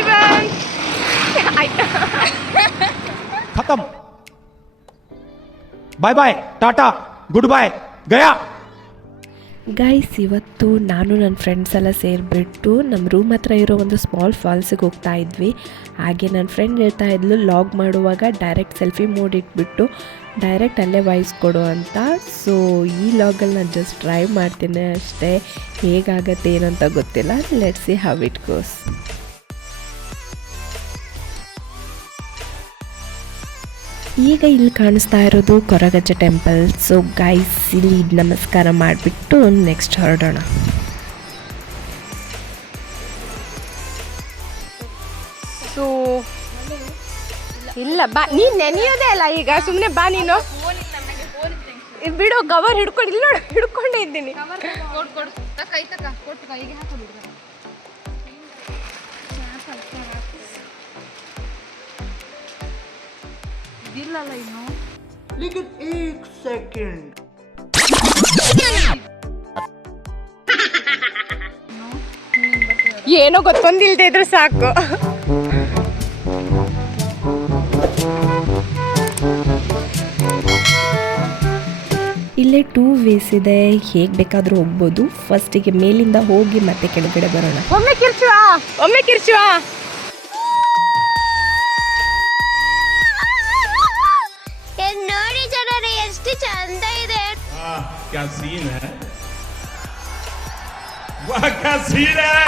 Everyone. खत्म. Bye bye, tata, goodbye, गया. Guys, ಇವತ್ತು ನಾನು ನನ್ನ ಫ್ರೆಂಡ್ಸ್ ಎಲ್ಲ ಸೇರಿಬಿಟ್ಟು ನಮ್ಮ ರೂಮ್ ಹತ್ರ ಇರೋ ಒಂದು ಸ್ಮಾಲ್ ಫಾಲ್ಸಿಗೆ ಹೋಗ್ತಾ ಇದ್ವಿ. ಹಾಗೆ ನನ್ನ ಫ್ರೆಂಡ್ ಹೇಳ್ತಾ ಇದ್ಲು ಲಾಗ್ ಮಾಡುವಾಗ ಡೈರೆಕ್ಟ್ ಸೆಲ್ಫಿ ಮೋಡ್ ಇಟ್ಬಿಟ್ಟು ಡೈರೆಕ್ಟ್ ಅಲ್ಲೇ ವಾಯ್ಸ್ ಕೊಡು ಅಂತ. ಸೊ ಈ ಲಾಗಲ್ಲಿ ನಾನು ಜಸ್ಟ್ ಟ್ರೈ ಮಾಡ್ತೀನಿ ಅಷ್ಟೇ. ಹೇಗಾಗತ್ತೆ ಏನಂತ ಗೊತ್ತಿಲ್ಲ. Let's see how it goes. ಈಗ ಇಲ್ಲಿ ಕಾಣಿಸ್ತಾ ಇರೋದು ಕೊರಗಜ್ಜ ಟೆಂಪಲ್. ಸೊ ಗೈಸ್, ಇಲ್ಲಿ ನಮಸ್ಕಾರ ಮಾಡಿಬಿಟ್ಟು ನೆಕ್ಸ್ಟ್ ಹೊರಡೋಣ. ಸೊ ಇಲ್ಲ ಬಾ, ನೀನು ನೆನೆಯೋದೇ ಅಲ್ಲ ಈಗ, ಸುಮ್ಮನೆ ಬಾ ನೀನು. ಬಿಡು, ಕವರ್ ಹಿಡ್ಕೊಂಡು ಇಲ್ಲ ನೋಡು, ಹಿಡ್ಕೊಂಡೇ ಇದ್ದೀನಿ. ಇಲ್ಲಲ್ಲ ಇನ್ನು. ಲೇಕಿನ್ 1 ಸೆಕೆಂಡ್. ಏನೋ ಗೊತ್ತೊಂದಿಲ್ದೇ ಇದ್ರೆ ಸಾಕು. ಇಲ್ಲೇ 2 ವೇಸ್ ಇದೆ, ಹೇಗೆ ಬೇಕಾದರೂ ಹೋಗ್ಬೋದು. ಫಸ್ಟಿಗೆ ಮೇಲಿಂದ ಹೋಗಿ ಮತ್ತೆ ಕೆಳಗಡೆ ಬರೋಣ. ಒಮ್ಮೆ ಕಿರ್ಚುವ. ನೋಡಿ ಜನರೇ, ಎಷ್ಟು ಚಂದ ಇದೆ. क्या सीन है, वाह क्या सीन है.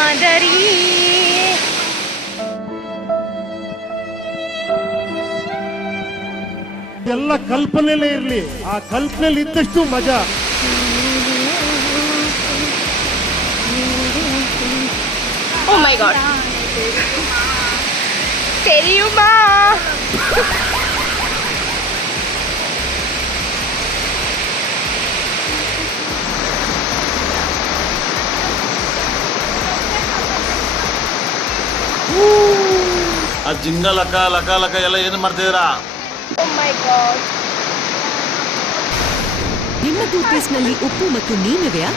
ಆದರಿ ಎಲ್ಲ ಕಲ್ಪನೆಲೇ ಇರಲಿ, ಆ ಕಲ್ಪನೆಯಲ್ಲಿ ಇದ್ದಷ್ಟು ಮಜಾ. ಓ ಮೈ ಗಾಡ್, தெரியுமா? ಆ ಜಿಂಗ ಲಕ ಲಕ ಲಕ ಎಲ್ಲ ಏನು ಮಾಡ್ತಿದ್ದೀರಾ? ಓ ಮೈ ಗಾಡ್. ನಿಮ್ಮ ಟೂತ್ಪೇಸ್ಟ್ನಲ್ಲಿ ಉಪ್ಪು ಮತ್ತು ನೀರಿವೆಯಾ?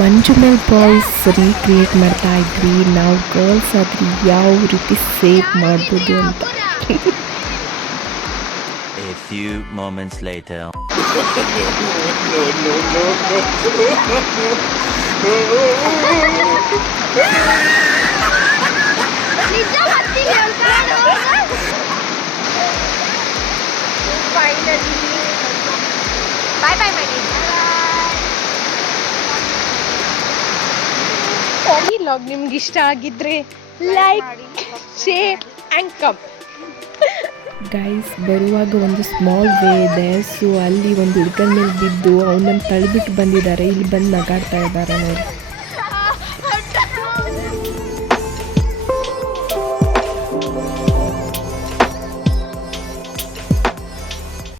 ಮಂಜುಮೆಲ್ ಬಾಯ್ಸ್ ರೀಕ್ರಿಯೇಟ್ ಮಾಡ್ತಾ ಇದ್ವಿ. ನಾವು ಗರ್ಲ್ಸ್ ಆದ್ರೆ ಯಾವ ರೀತಿ ಸೇವ್ ಮಾಡ್ಬೋದು ಅಂತ. A few moments later. ಬಾಯ್ ಬಾಯ್ ಮಾಡಿ. ಈ ಲಾಗ್ ನಿಮ್ಗೆ ಇಷ್ಟ ಆಗಿದ್ರೆ like, share and come. Guys, ಬರುವಾಗ ಒಂದು ಸ್ಮಾಲ್ ವೇ ಇದೆ. ಸೊ ಅಲ್ಲಿ ಒಂದು ಹುಡುಗನ ಮೇಲೆ ಬಿದ್ದು ಅವನನ್ನು ತಳ್ಳಿಬಿಟ್ಟು ಬಂದಿದ್ದಾರೆ. ಇಲ್ಲಿ ಬಂದು ನಗಾಡ್ತಾ ಇದ್ದಾರೆ ನೋಡಿ.